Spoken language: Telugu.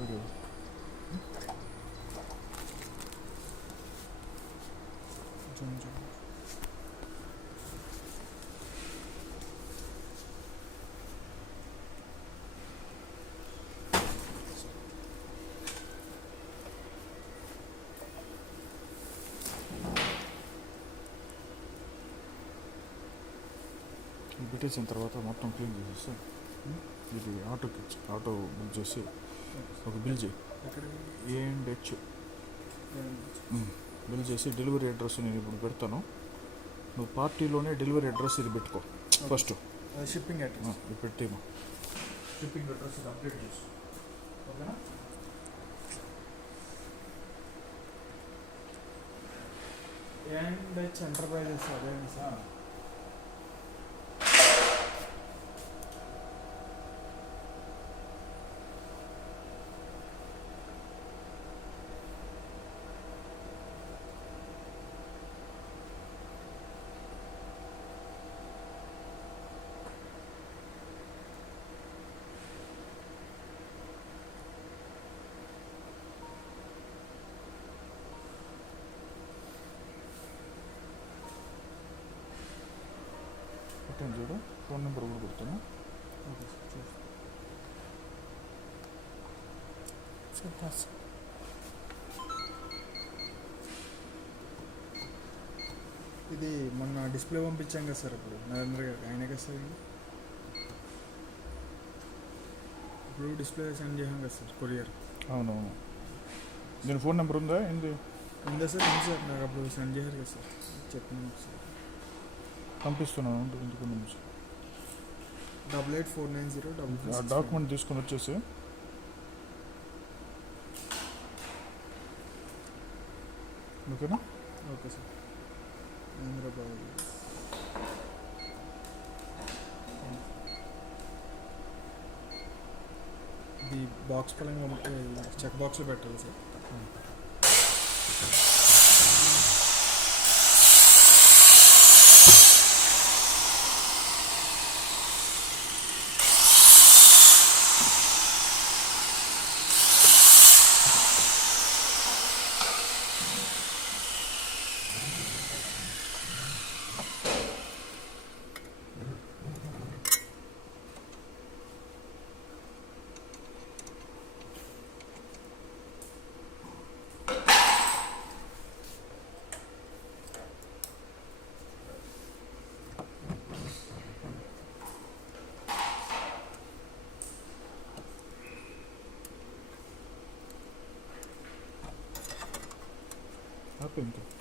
వీడియో పెట్టేసిన తర్వాత మొత్తం క్లీన్ చేసేసి ఇది ఆటోకి ఇచ్చి ఆటో బుక్ చేసి ఒక బిల్ చేయి A&H బిల్ చేసి డెలివరీ అడ్రస్ నేను ఇప్పుడు పెడతాను. నువ్వు పార్టీలోనే డెలివరీ అడ్రస్ ఇది పెట్టుకో ఫస్ట్. షిప్పింగ్ అడ్రస్ ఇది పెట్టేమో షిప్పింగ్ అడ్రస్ ఇది అప్డేట్ చేసుకో. ఓకేనా? A&H ఎంటర్ప్రైజెస్ అదే సార్. పెట్టాను చూడు, ఫోన్ నెంబర్ కూడా పెడతాను. Okay sir. ఇది మొన్న డిస్ప్లే పంపించాం కదా సార్, ఇప్పుడు నరేంద్ర గారు ఆయన కదా సార్. ఇప్పుడు డిస్ప్లే సెండ్ చేసాం కదా సార్ కొరియర్. అవునవును. దీని ఫోన్ నెంబర్ ఉందా ఏంది? ఉందా సార్? ఉంది సార్, నాకు అప్పుడు సెండ్ చేశారు కదా సార్, చెప్పండి సార్. పంపిస్తున్నాను ఇంటికి నుంచి. 884905. ఆ డాక్యుమెంట్ తీసుకొని వచ్చేసి ఓకేనా? Okay sir. హైదరాబాద్ ఇది బాక్స్ పరంగా చెక్ బాక్స్లో పెట్టాలి సార్. అయిపోయింది.